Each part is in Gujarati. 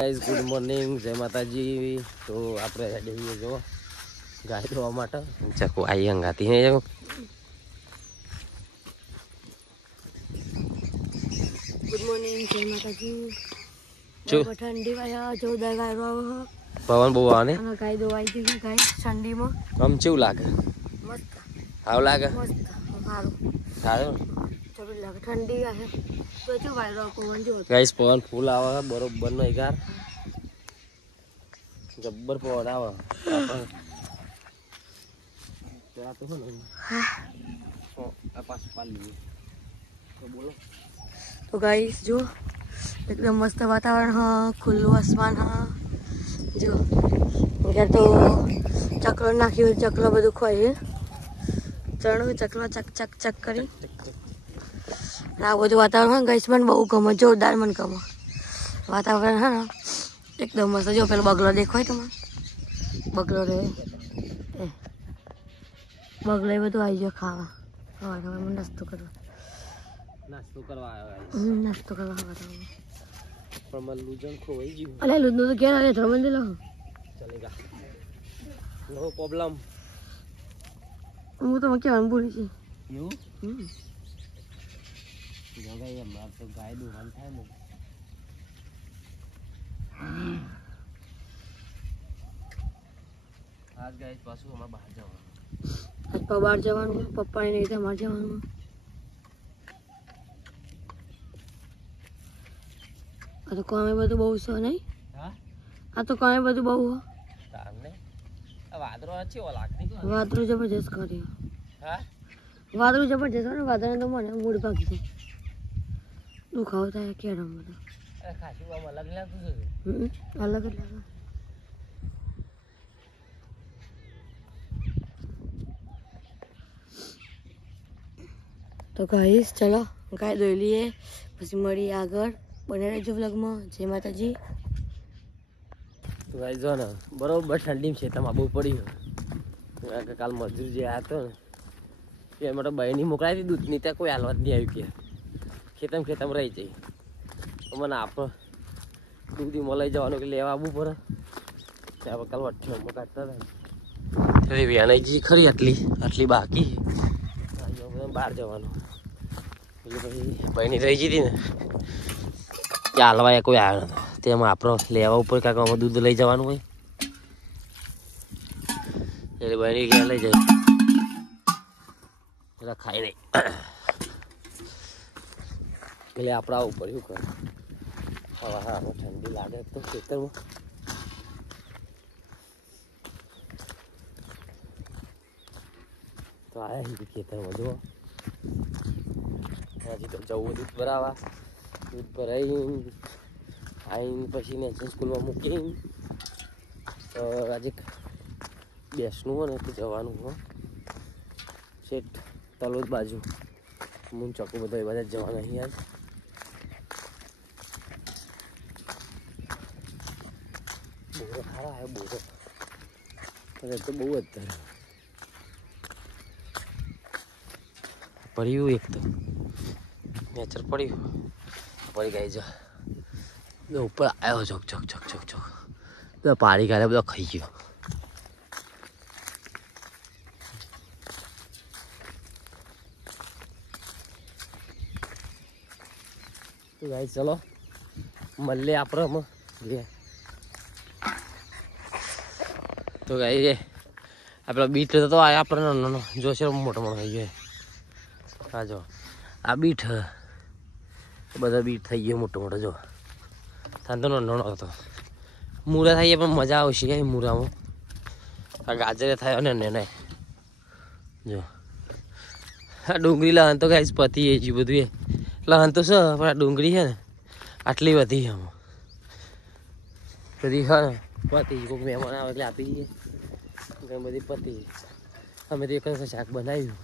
गाइस गुड मॉर्निंग जय माताजी। तो आप रेडी जो गाय धोवा માટે ચકો आई अंगाती है जो गुड मॉर्निंग जय माताजी। जो ठंडी वाया जो दवाई पवन બહુ આને અને ગાય દવાઈ દી ગાય ઠંડીમાં આમ કેવું લાગે? મસ્ત હાવ લાગે? મસ્ત સારું સારું ચલો લાગે ઠંડી આવે તો જો વાયરો પવન જો ગાઈસ પવન ફૂલ આવે બરોબર નો યાર જબ્બર પવન આવે આ તો હો ને આ પાસ પાલી તો બોલો। तो गाइस जो एकदम मस्त वातावरण हाँ खुल्लू आसमान हाँ जो इधर तो चकलो नाखी चकलो बधु खोई चढ़ो चकलो चक चक चक करी आ बधु वातावरण हाँ गाइस मन बहु गमे जोरदार मन गमे वातावरण हाँ एकदम मस्त जो पेलो बगलो देखो तुम बगलो रे बगलो बधु आई जाओ खावा हवा हवा में नास्तो करो नास्तो करवा आयो गाइस नास्तो करवा हवा पर मन लूजन खोई जी अरे लूजन तो क्या रे थोड़ा मंदिर लो चलेगा नो प्रॉब्लम હું તો કેવાનું ભૂલી છે એવું જો ગાય અમાર તો ગાય દુહાન થાય ને આજ ગાય પાછું અમાર બહાર જવાનું આજ બહાર જવાનું પપ્પાને નહીં તમારે જવાનું આ તો કામે બધું બહુ છે નહીં હા આ તો કામે બધું બહુ તારને આ વાદરો છે ઓ લાગતી કે વાદળું જબરજસ્ત કર્યું હા વાદળું જબરજસ્ત ને વાદળને તો મને મૂડ ભાગી જાય દુખાવો થાય કેરમ બધો અરે ખાસું આમ અલગ લાગતું છે અલગ જ લાગે તો ગાઈસ ચલો ગાય દોઈ લઈએ પછી મળીએ આગળ બને રહેજો વ્લોગમાં જય માતાજી। તો ગાય જો ને બરોબર ઠંડી છે તમા બહુ પડી કે કાલ મજૂર જે આ તો ને એ માટે બહેની મોકલાવી દૂધ ની ત્યાં કોઈ હાલવા જ નહીં આવ્યું કે ખેતમ રહી જાય મને આપણે દૂધી મલાઈ જવાનું કે લેવા આવવું પડે ત્યાં કાલ વઠ્ઠીઓ કાઢતા હતા વેણાઈજી ખરી આટલી બાકી બહાર જવાનું એટલે પછી બહેની રહી જતી ને ત્યાં હાલવા કોઈ આવ્યો નતો તેમાં આપણો લેવા ઉપર કાંક આમાં દૂધ લઈ જવાનું હોય એટલે બહેની ક્યાં લઈ જાય એટલે ખાઈ નહીં એટલે આપણે આવું પડ્યું કરે હવા હા ઠંડી લાગે તો ખેતરમાં તો આવ્યા ખેતરમાં જુઓ હજી તો જવું દૂધ ભરાવા દૂધ ભરાઈને આવીને પછી ને સ્કૂલમાં મૂકીને તો આજે બેસનું હોય ને તો જવાનું હો શેઠ તલોદ બાજુ મૂન ચોકું બધો એ બધા જવાના અહીં આજ બોરો સારા આવ્યો બોરો તો બહુ જ પડ્યું એક તો નેચર પડ્યું પડી ગઈ જો ઉપર આવ્યો ચોક ચોક ચોક ચોક ચોક બધા પાણી ગાલે બધા ખાઈ ગયો તો ગાઈ ચલો મળે આપણે લે તો ગાઈ આપણા બીટ તો આ આપણે જોશે મોટો મોટો થઈ ગયો હા જો આ બીટ બધા બીટ થઈ ગયો મોટો મોટો જો થાંતો નાનો હતો મૂરા થાય પણ મજા આવશે એ મૂરામાં આ ગાજરે થાય અને ને જો આ ડુંગળી લહન તો ગાઈસ પતી એ જ બધું એ લહન તો છે પણ આ ડુંગળી છે ને આટલી વધી આમાં બધી હા પતી કોઈક મહેમાન આવે એટલે આપી દઈએ ઘણી બધી પતી અમે તો એક શાક બનાવ્યું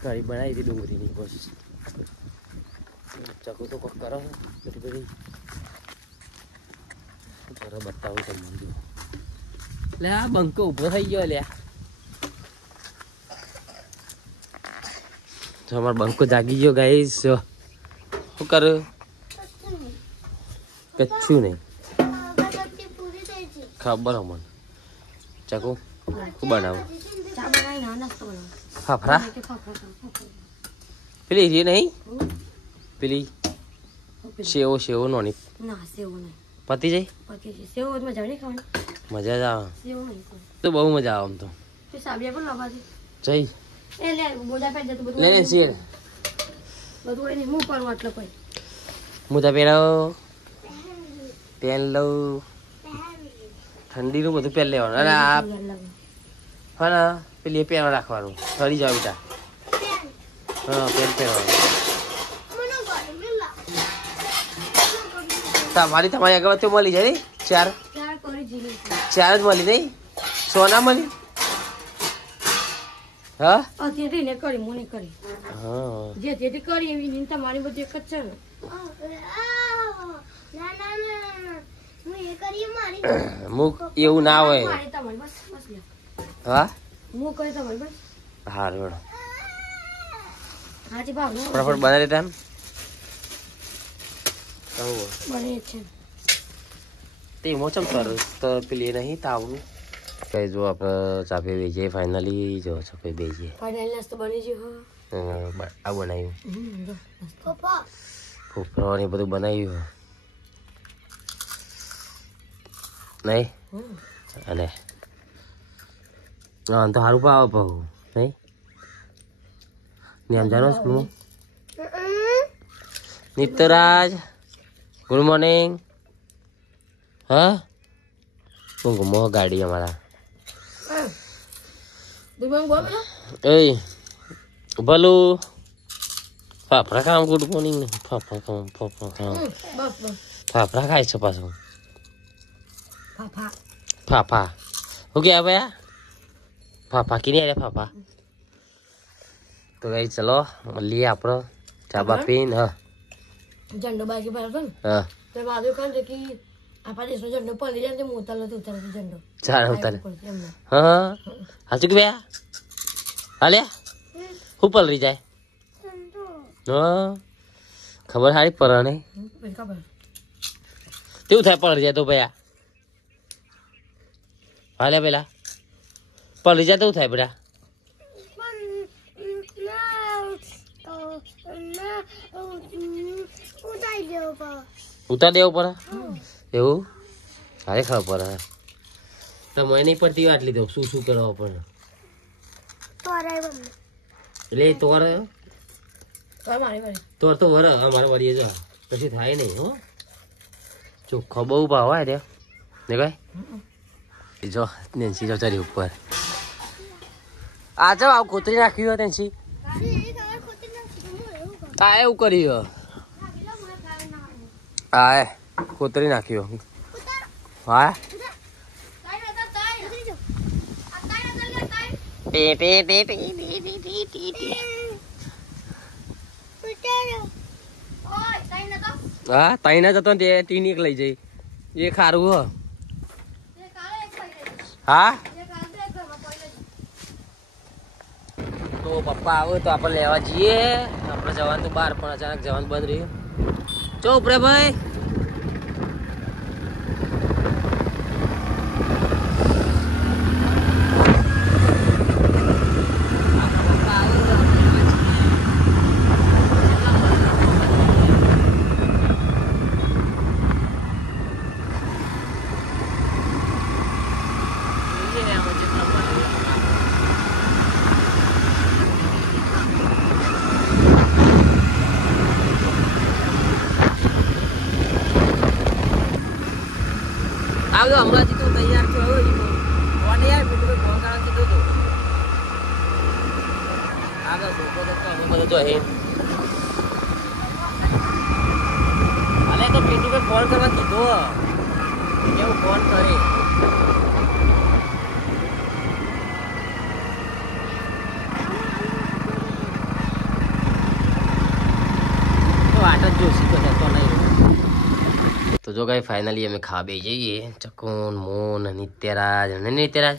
કઢી બનાવી હતી ડુંગળીની બસ ચકુ તો કોક કરો બધી જરા બતાવું તમને લે આ બંકો ઊભો થઈ ગયો લે તો અમારો બંકો જાગી ગયો ગાઈસ શું કરું કચ્છું નહીં ખબર મને ચકુ શું બનાવો ચા બનાવી ના નાસ્તો બનાવો ફાફડા ફાફડા પેલી રી નહીં પેલી સેવો સેવો નોની ના સેવો નહીં પતી જાય પછી સેવો મજા નહીં ખાવાની મજા જ આવે સેવો નહીં તો બહુ મજા આવે આમ તો તે સાબિયા પણ લાવવા દે જઈ એ લે બોડા પે જતું બધું લે લે શેર બધું એને હું કરું આટલો કોઈ મોજા પહેરાવો પેન લઉં ઠંડીનું બધું પહેર લેવાનું અને આ હા ને પેલી પેન રાખવાનું ઠરી જાવ બેટા હા પેન પહેરવાનું તમારી અગરબત્તીઓ મળી જાય ને ચાર ચાર જ મળી નહીં સોના મળી હા અત્યારે ને કરી મોની કરી હા જે જેથી કરી એવી નિંતા મારી બધી એક જ છે ને મુક એવું ના હોય મારી તમારી બસ બસ લે હા હું કરી તમારી બસ હારું હાજી ભાવ ફટાફટ બનાવી દેતા એમ બને છે તે મોચમ સરસ તો પેલી નહીં તાવનું કઈ જો આપણે ચાપે બેજીએ ફાઇનલી જો ચાપે બેજીએ ફાઇનલ નાસ્તો બની ગયો આ બનાવ્યું પપ્પા ફૂફરો ને બધું બનાવ્યું નહીં અને હા તો સારું પાવ પાવ નહીં ને આમ જાણો સ્કૂલમાં નિત્યરાજ ગુડ મોર્નિંગ હા ઊંઘ ગાડી અમારા એ ભલું ફાફડા ખામ ગુડ મોર્નિંગ ફાફડા ખામ ફાફડા ખાય છે પાછું ફાફા શું ગયા ભૈયા ફાફા કી નહીં ફાફા તો ગઈ ચલો મળીએ આપણો ચાબા પીને હા ઝંડો બાકી ભરતો ને હા તો બાજુ કાન કે આપણા દેશનો ઝંડો પડી જાય ને ઉતારલો તો ઉતારતો ઝંડો ચાર ઉતારે હા હાચું કે ભૈયા હાલ્યા શું પલરી જાય હા ખબર સારી પર નહીં ખબર કેવું થાય પલરી જાય તો ભૈયા હાલે પેલા પલરી જાય તો થાય બેટા ઉતાર દેવું પડે એવું હારે ખબર પડે તમે નહીં પડતી વાત લીધો શું શું કરવા પડે એટલે તોર તોર તો વર અમારે વળીએ જો કશું થાય નહીં હો ચોખ્ખો બહુ ભાવ હોય રે ને કઈ જો નેન્સી જો ચડી ઉપર આ જાવ આવું કોતરી નાખ્યું હોય નેન્સી આ એવું કર્યું હા કોતરી નાખ્યો હા હા તાઈ ના જતો ને ટીન એક લઈ જઈ એ ખારું હો હા તો પપ્પા આવે તો આપણે લેવા જઈએ આપણે જવાનું તો બહાર પણ અચાનક જવાનું બંધ રહ્યું ચો ઉપરે ભાઈ આવજો હમણાંથી તું તૈયાર છો હવે ફોન યાર ફોન કરવાનું કીધું તું આગળ ધોકો ધોકો અમે બધું જો હે અલે તો પીટુ પે ફોન કરવા કીધો એવું ફોન કરે તો આટ જ જોશી તો જતો નહીં તો જો ગાઈ ફાઇનલી અમે ખાબે જઈએ ચકુન મોન નિત્યરાજ અને નિત્યરાજ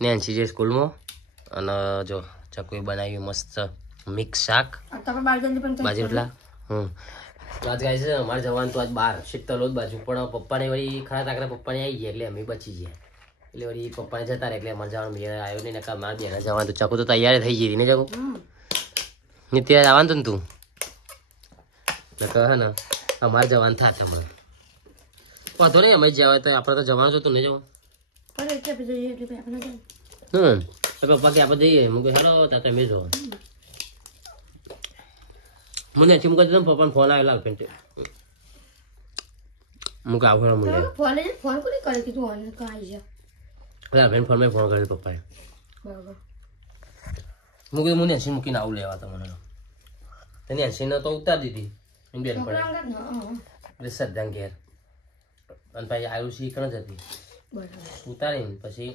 નેન્સી જે સ્કૂલમાં અને જો ચકુએ બનાવ્યું મસ્ત મિક્સ શાક બાજુ રોટલા આજ ગાય છે અમારે જવાનું તો આજ બહાર શીતલોદ બાજુ પણ પપ્પાને વળી ખરા તાકરા પપ્પાને આવી ગયા એટલે અમે બચી ગયા એટલે વળી પપ્પાને જતા રહે એટલે અમારે જવાનું મેળ આવ્યો નહીં ને મારે બેને જવાનું તો ચકુ તો તૈયાર થઈ ગઈ ને ચકુ નિત્ય આવવાનું ને તું ને કહે ને અમારે જવાનું થાય તમારે વાંધો નહીં અમે જવા તો આપણે તો જવાનું છે તું નહીં જવા તો પપ્પા કે આપણે જઈએ હું કહું હેલો તા તમે જો મને ચીમ કરી દીધો પપ્પાને ફોન આવ્યો લાલ પેન્ટ મુક આવો મને ફોન કોને કરે કે તું ઓન કાઈ છે લાલ પેન્ટ ફોન માં ફોન કર્યો પપ્પાએ બરાબર મુકે મને એસી મૂકીને આવું લેવા તમને તને એસી ન તો ઉતાર દીધી એમ બેન પડે એટલે સદ્દાં ઘેર અને પછી આવ્યું સી કણ જતી બરાબર ઉતારીને પછી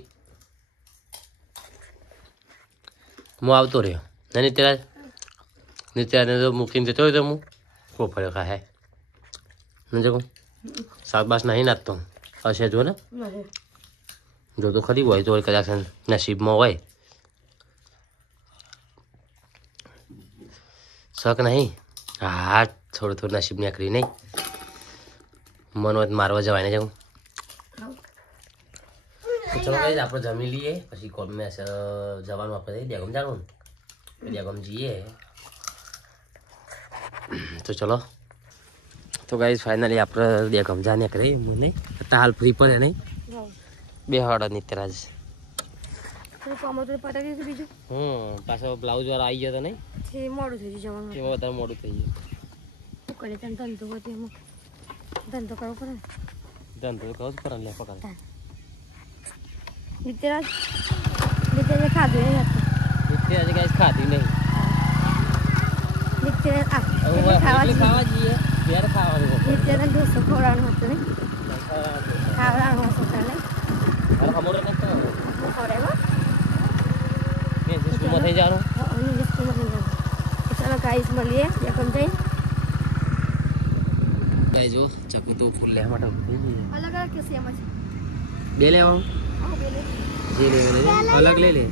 હું આવતો રહ્યો નહીં ત્યારે નિત્યાને તો મૂકીને જતો હોય તો હું ખૂબ ફર્યો ખાય નહીં જગું શાકબાસ નહીં નાખતો હશે જો ને જો તો ખરી હોય તો કદાચ નસીબમાં હોય શક નહીં હા થોડું થોડું નસીબ નીકળી નહીં મન હોય મારવા જવાય ને જવું ચલો કઈ આપણે જમી લઈએ પછી કોમે જવાનું આપણે દેગમ જવાનું દેગમ જઈએ તો ચલો તો ગાઈસ ફાઇનલી આપણે દેગમ જા નીકળે હું નહીં હાલ ફ્રી પડે નહીં બે હળ નિત્યરાજ પાછો બ્લાઉઝ વાળો આવી ગયો તો નહીં મોડું થઈ જવાનું એમાં વધારે મોડું થઈ ગયું કરે તને ધંધો કરતી અમુક ધંધો કરવો પડે ધંધો કહું જ કરે લે પકડ નિત્યરાજ ખાધું નહીં નિત્યરાજ ગાઈસ ખાધી નહીં ખાવા જઈએ ત્યારે ખાવાનું નિત્યરાજ ઢોસો ખવડાવવાનું હતું નહીં ખાવડાવવાનું હતું તારે ખબર નથી ખવડાવ્યો સ્કૂલમાં થઈ જવાનું ચાલો ગાઈસ મળીએ એકમ જઈ ગાઈસ જો ચકુ તો ફૂલ લેવા માટે અલગ અલગ કે સેમ જ બે લેવાનું જે લેવાનું અલગ લઈ લે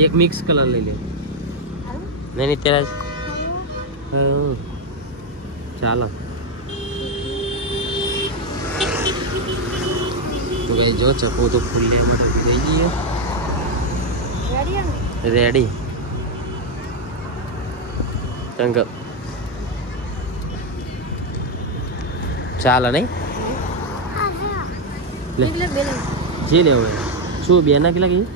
એક મિક્સ કલર લઈ લે નહીં નહીં ત્યારે ચાલો તો ગાઈસ જો ચકુ તો ફૂલ લેવા માટે થઈ ગઈ રેડી તંગ ચાલે નહીં જે લેવું શું બે ના કેટલા કઈ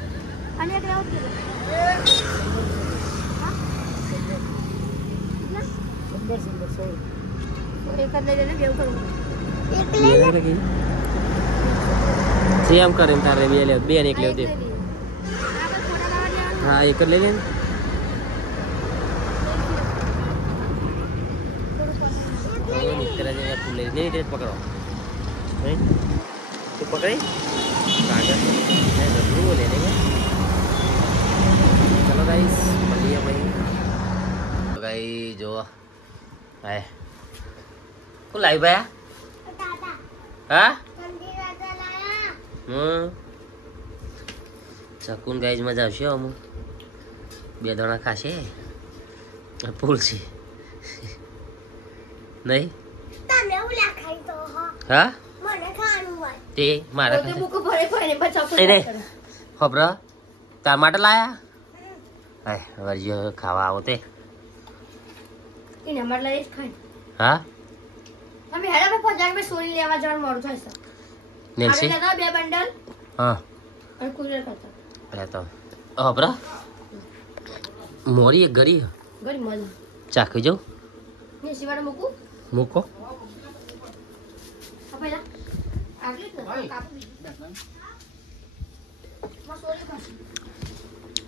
એમ કરે તારે બે લે બે ને એક લેવ હા એક જ લઈ લે ને પકડો પકડી ચલો ગાઈસ મળીએ ભાઈ ભાઈ જો હાય શું લાવી ભાઈ હા ચકુન ગાઈસ મજા આવશે અમુક બે દાણા ખાશે પૂરશે નહીં હા તે મારા ખબર તાર માટે લાયા હાય વર્જીઓ ખાવા આવો તે હા નેલ્સી હા તો હબરા મોરી એક ગરી ચાખી જાઉં મૂકો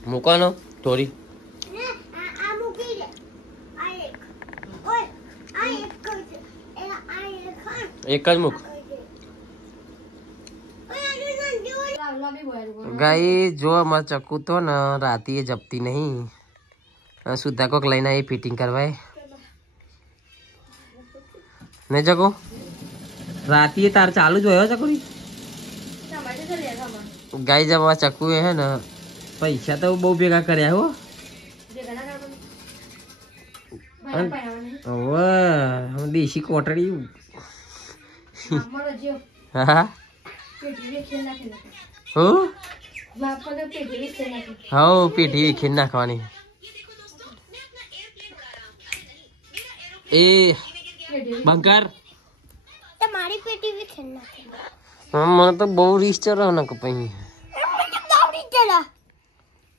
મૂકવાનો થોડી એક જ મૂક ગાઈ જો અમારે ચક્કુ તો ને રાતી જપતી નહીં સુધા કોક લઈને એ ફિટિંગ કરવાય નહીં ચકુ રાતી તાર ચાલુ જ હોય ચકુરી ગાઈ જવા ચક્કુ એ હે ને પૈસા તો બહુ ભેગા કર્યા હો વાહ દેશી કોટડી હા હું હા પેઢી વિખેર નાખવાની એ બંકર મારી પેટી વિખેર નાખી મને તો બહુ રીચ ચડે ને કપાઈ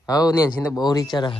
હા નેન્સી તો બહુ રીચ ચડે